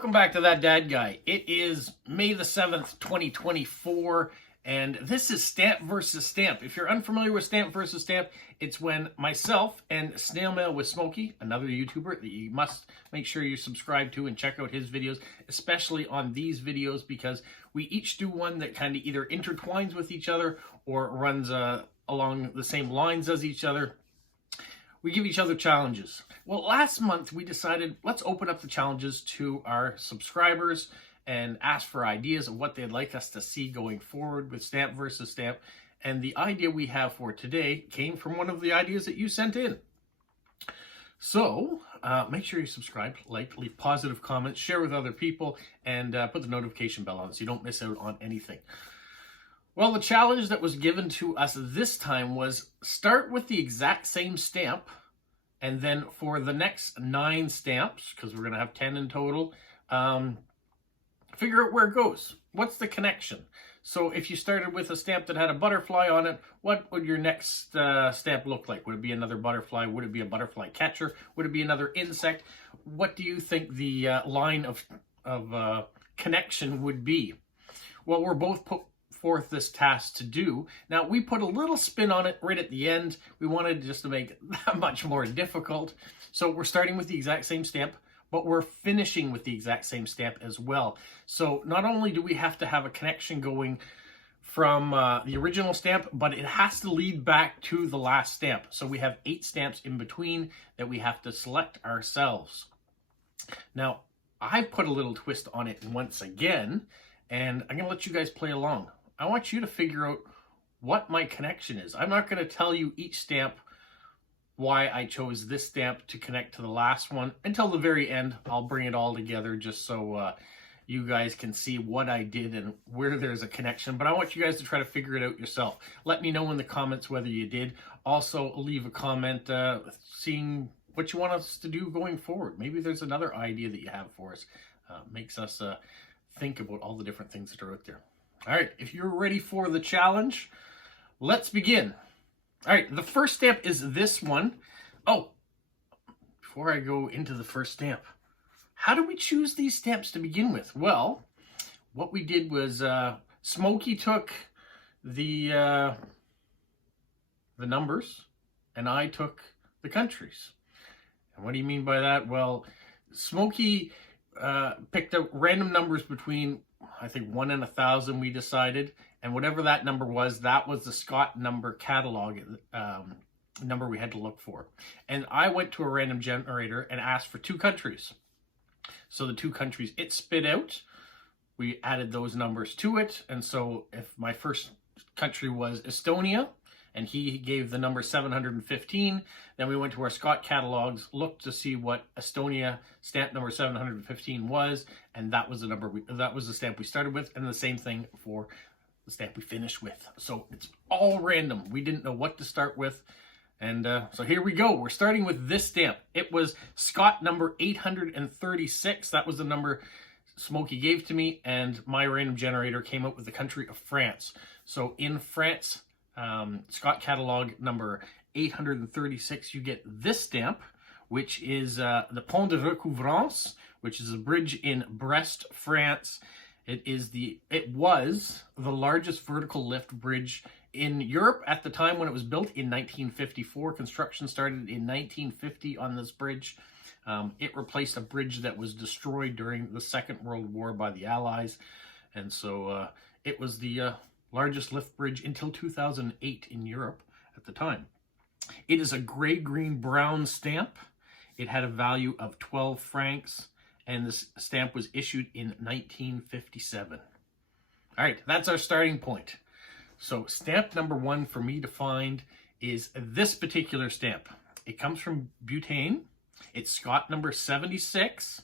Welcome back to That Dad Guy. It is May the 7th, 2024, and this is Stamp versus Stamp. If you're unfamiliar with Stamp versus Stamp, it's when myself and Snail Mail with Smokey, another YouTuber that you must make sure you subscribe to and check out his videos, especially on these videos, because we each do one that kind of either intertwines with each other or runs along the same lines as each other. We give each other challenges. Well, last month we decided let's open up the challenges to our subscribers and ask for ideas of what they'd like us to see going forward with Stamp versus Stamp. And the idea we have for today came from one of the ideas that you sent in. So make sure you subscribe, like, leave positive comments, share with other people, and put the notification bell on so you don't miss out on anything. Well, the challenge that was given to us this time was start with the exact same stamp, and then for the next 9 stamps, because we're going to have 10 in total, figure out where it goes. What's the connection? So if you started with a stamp that had a butterfly on it, what would your next stamp look like? Would it be another butterfly? Would it be a butterfly catcher? Would it be another insect? What do you think the line of connection would be? Well, we're both put forth this task to do. Now, we put a little spin on it right at the end. We wanted just to make it that much more difficult. So we're starting with the exact same stamp, but we're finishing with the exact same stamp as well. So not only do we have to have a connection going from the original stamp, but it has to lead back to the last stamp. So we have 8 stamps in between that we have to select ourselves. Now, I've put a little twist on it once again, and I'm going to let you guys play along. I want you to figure out what my connection is. I'm not going to tell you each stamp why I chose this stamp to connect to the last one until the very end. I'll bring it all together just so you guys can see what I did and where there's a connection. But I want you guys to try to figure it out yourself. Let me know in the comments whether you did. Also, leave a comment seeing what you want us to do going forward. Maybe there's another idea that you have for us. Makes us think about all the different things that are out there. All right, if you're ready for the challenge, let's begin. All right, the first stamp is this one. Oh, before I go into the first stamp, how do we choose these stamps to begin with? Well, what we did was Smokey took the numbers and I took the countries. And what do you mean by that? Well, Smokey picked up random numbers between, I think, 1 and 1,000 we decided, and whatever that number was, that was the Scott number catalog number we had to look for. And I went to a random generator and asked for 2 countries. So the 2 countries it spit out, we added those numbers to it. And so if my first country was Estonia, and he gave the number 715. Then we went to our Scott catalogs, looked to see what Estonia stamp number 715 was, and that was the number that was the stamp we started with, and the same thing for the stamp we finished with. So it's all random. We didn't know what to start with, and so here we go. We're starting with this stamp. It was Scott number 836. That was the number Smokey gave to me, and my random generator came up with the country of France. So in France, Scott catalog number 836, you get this stamp, which is the Pont de Recouvrance, which is a bridge in Brest, France. It was the largest vertical lift bridge in Europe at the time when it was built in 1954. Construction started in 1950 on this bridge. It replaced a bridge that was destroyed during the Second World War by the Allies, and so it was the largest lift bridge until 2008 in Europe at the time. It is a gray, green, brown stamp. It had a value of 12 francs, and this stamp was issued in 1957. All right, that's our starting point. So stamp number 1 for me to find is this particular stamp. It comes from Butane. It's Scott number 76.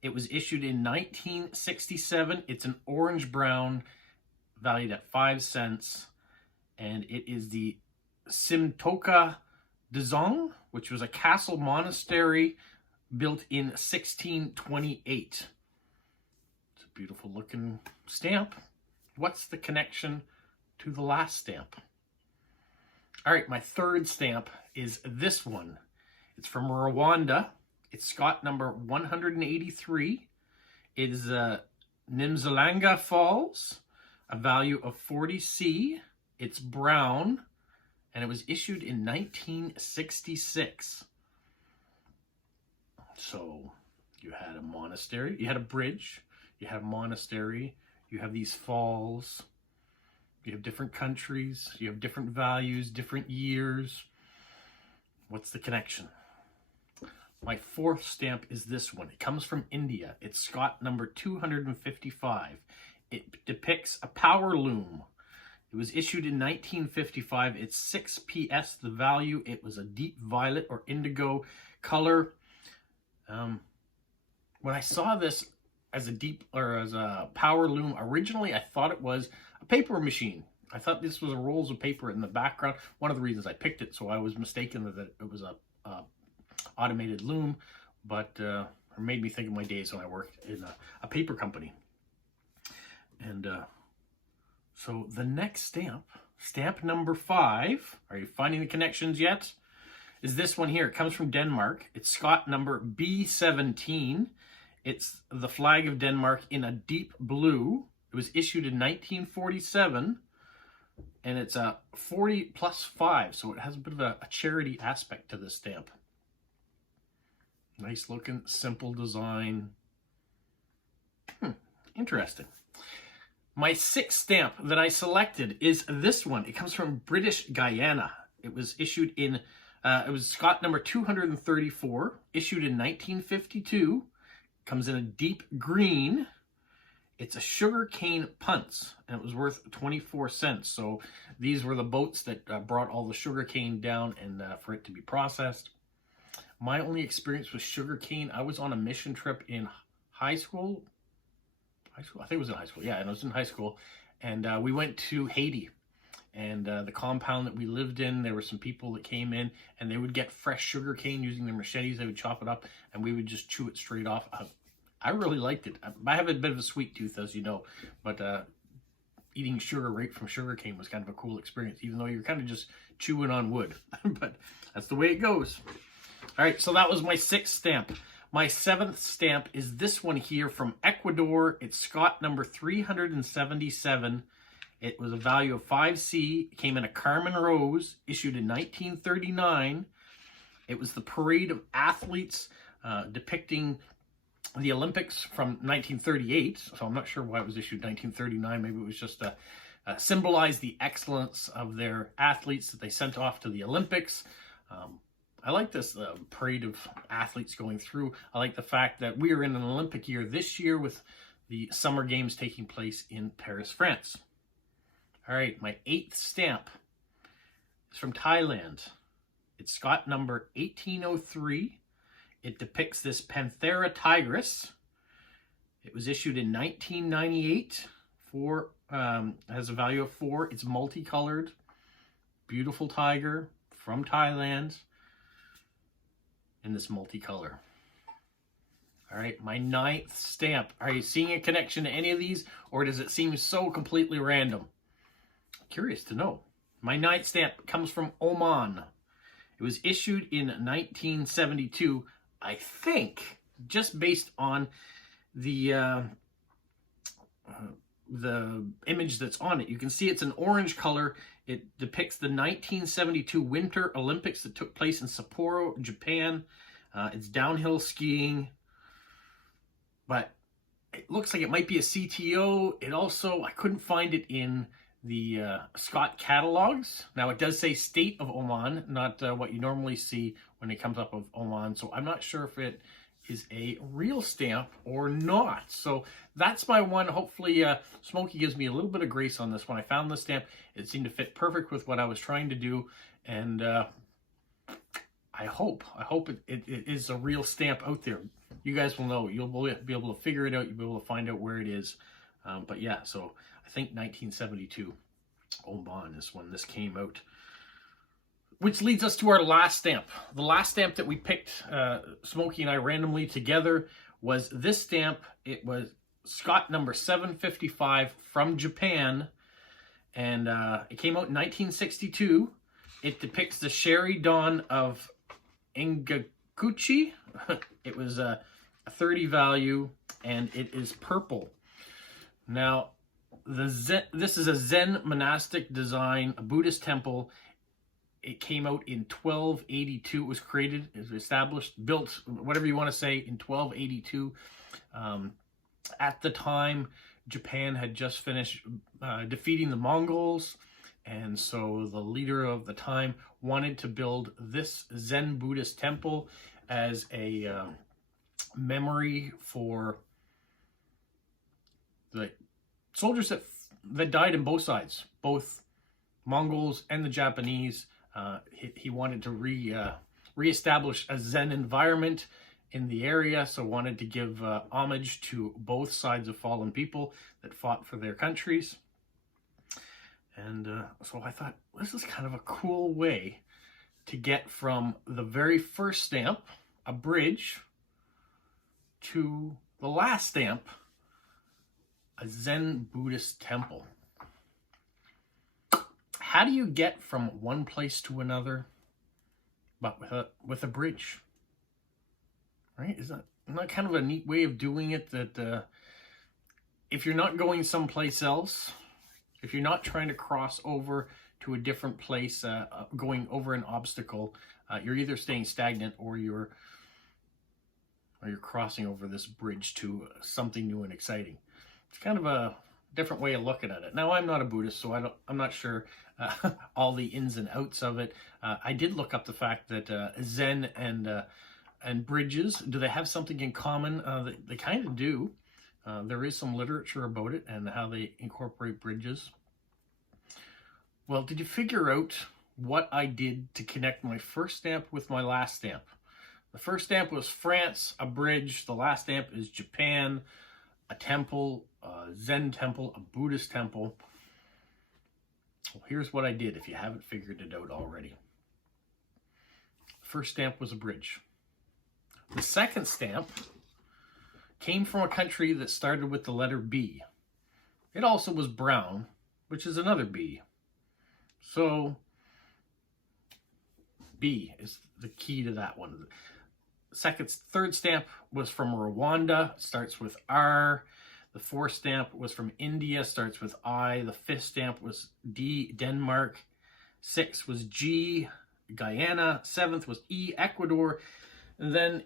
It was issued in 1967. It's an orange-brown, valued at 5 cents, and it is the Simtoka Dzong, which was a castle monastery built in 1628. It's a beautiful looking stamp. What's the connection to the last stamp? All right, my third stamp is this one. It's from Rwanda. It's Scott number 183. is Nimzalanga Falls, a value of 40C. It's brown, and it was issued in 1966. So you had a monastery, you had a bridge, you had a monastery, you have these falls, you have different countries, you have different values, different years. What's the connection? My fourth stamp is this one. It comes from India. It's Scott number 255. It depicts a power loom. It was issued in 1955. It's 6 PS. The value, it was a deep violet or indigo color. When I saw this as a power loom, originally I thought it was a paper machine. I thought this was rolls of paper in the background. One of the reasons I picked it, so I was mistaken that it was a automated loom, but it made me think of my days when I worked in a paper company. And so the next stamp, stamp number 5, are you finding the connections yet? Is this one here. It comes from Denmark. It's Scott number B17. It's the flag of Denmark in a deep blue. It was issued in 1947, and it's a 40 plus 5, so it has a bit of a charity aspect to this stamp. Nice looking, simple design. Interesting. My sixth stamp that I selected is this one. It comes from British Guyana. It was issued in, it was Scott number 234, issued in 1952. Comes in a deep green. It's a sugarcane punts, and it was worth 24 cents. So these were the boats that brought all the sugarcane down and for it to be processed. My only experience with sugarcane, I was on a mission trip in high school. I think it was in high school. Yeah, and I was in high school. And we went to Haiti. And the compound that we lived in, there were some people that came in, and they would get fresh sugarcane using their machetes. They would chop it up, and we would just chew it straight off. I really liked it. I have a bit of a sweet tooth, as you know, but eating sugar right from sugarcane was kind of a cool experience, even though you're kind of just chewing on wood. But that's the way it goes. All right, so that was my sixth stamp. My seventh stamp is this one here from Ecuador. It's Scott number 377. It was a value of 5C. It came in a Carmen Rose, issued in 1939. It was the parade of athletes depicting the Olympics from 1938. So I'm not sure why it was issued in 1939. Maybe it was just to symbolize the excellence of their athletes that they sent off to the Olympics. I like this parade of athletes going through. I like the fact that we are in an Olympic year this year with the Summer Games taking place in Paris, France. All right, my eighth stamp is from Thailand. It's Scott number 1803. It depicts this Panthera tigris. It was issued in 1998. Has a value of 4. It's multicolored. Beautiful tiger from Thailand in this multicolor. All right, my ninth stamp. Are you seeing a connection to any of these, or does it seem so completely random? Curious to know. My ninth stamp comes from Oman. It was issued in 1972, I think, just based on the image that's on it. You can see it's an orange color. It depicts the 1972 Winter Olympics that took place in Sapporo, Japan. It's downhill skiing, but it looks like it might be a CTO. It also, I couldn't find it in the Scott catalogs. Now it does say State of Oman, not what you normally see when it comes up of Oman. So I'm not sure if it is a real stamp or not. So that's my one. Hopefully Smokey gives me a little bit of grace on this one. I found this stamp. It seemed to fit perfect with what I was trying to do. And I hope it is a real stamp out there. You guys will know. You'll be able to figure it out. You'll be able to find out where it is. But yeah, so I think 1972 Oman is when this came out. Which leads us to our last stamp. The last stamp that we picked, Smokey and I randomly together, was this stamp. It was Scott number 755 from Japan. And it came out in 1962. It depicts the Sherry Dawn of Engakuchi. It was a 30 value, and it is purple. Now, this is a Zen monastic design, a Buddhist temple. It came out in 1282. It was created, it was established, built, whatever you want to say, in 1282. At the time, Japan had just finished defeating the Mongols, and so the leader of the time wanted to build this Zen Buddhist temple as a memory for the soldiers that died in both sides, both Mongols and the Japanese. He wanted to reestablish a Zen environment in the area, so wanted to give homage to both sides of fallen people that fought for their countries. And so I thought, this is kind of a cool way to get from the very first stamp, a bridge, to the last stamp, a Zen Buddhist temple. How do you get from one place to another, but with a bridge? Right? Isn't that kind of a neat way of doing it? That if you're not going someplace else, if you're not trying to cross over to a different place, going over an obstacle, you're either staying stagnant or you're crossing over this bridge to something new and exciting. It's kind of a different way of looking at it. Now, I'm not a Buddhist, so I'm not sure all the ins and outs of it. I did look up the fact that Zen and bridges, do they have something in common? They kind of do. There is some literature about it and how they incorporate bridges. Well, did you figure out what I did to connect my first stamp with my last stamp? The first stamp was France, a bridge. The last stamp is Japan, a temple, a Zen temple, a Buddhist temple. Well, here's what I did if you haven't figured it out already. First stamp was a bridge. The second stamp came from a country that started with the letter B. It also was brown, which is another B. So B is the key to that one. Third stamp was from Rwanda, starts with R. The fourth stamp was from India, starts with I. The fifth stamp was D, Denmark. Sixth was G, Guyana. Seventh was E, Ecuador. And then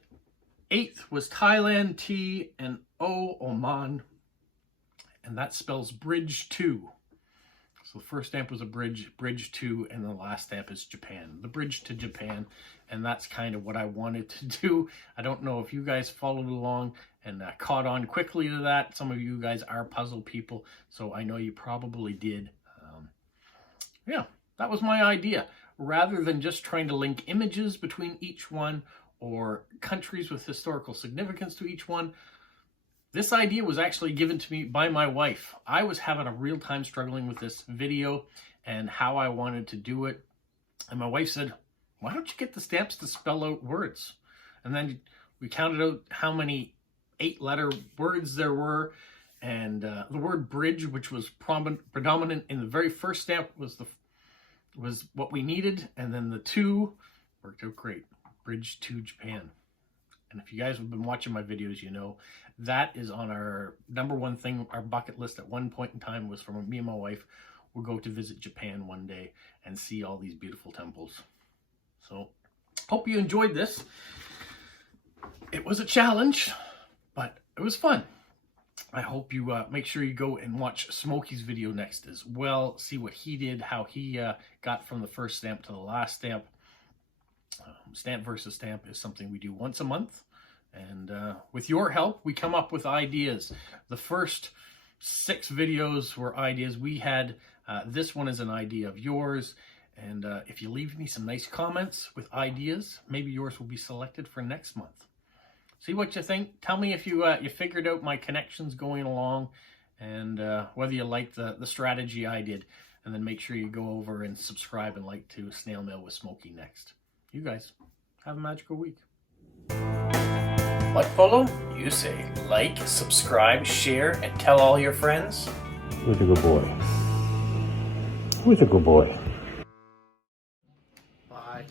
eighth was Thailand, T, and O, Oman. And that spells bridge 2. So the first stamp was a bridge 2, and the last stamp is Japan. The bridge to Japan, and that's kind of what I wanted to do. I don't know if you guys followed along and caught on quickly to that. Some of you guys are puzzle people, so I know you probably did. Yeah, that was my idea. Rather than just trying to link images between each one or countries with historical significance to each one, this idea was actually given to me by my wife. I was having a real time struggling with this video and how I wanted to do it. And my wife said, why don't you get the stamps to spell out words? And then we counted out how many 8-letter words there were. And the word bridge, which was predominant in the very first stamp, was what we needed. And then the 2 worked out great. Bridge to Japan. And if you guys have been watching my videos, you know that is on our #1 thing, our bucket list at one point in time was from me and my wife. We'll go to visit Japan one day and see all these beautiful temples. So, hope you enjoyed this. It was a challenge, but it was fun. I hope you make sure you go and watch Smokey's video next as well. See what he did, how he got from the first stamp to the last stamp. Stamp versus stamp is something we do once a month. And with your help, we come up with ideas. The first 6 videos were ideas we had. This one is an idea of yours. And if you leave me some nice comments with ideas, maybe yours will be selected for next month. See what you think. Tell me if you figured out my connections going along and whether you like the strategy I did. And then make sure you go over and subscribe and like to Snail Mail with Smokey next. You guys, have a magical week. What, Polo? You say like, subscribe, share, and tell all your friends? Who's a good boy? Who's a good boy? Bye.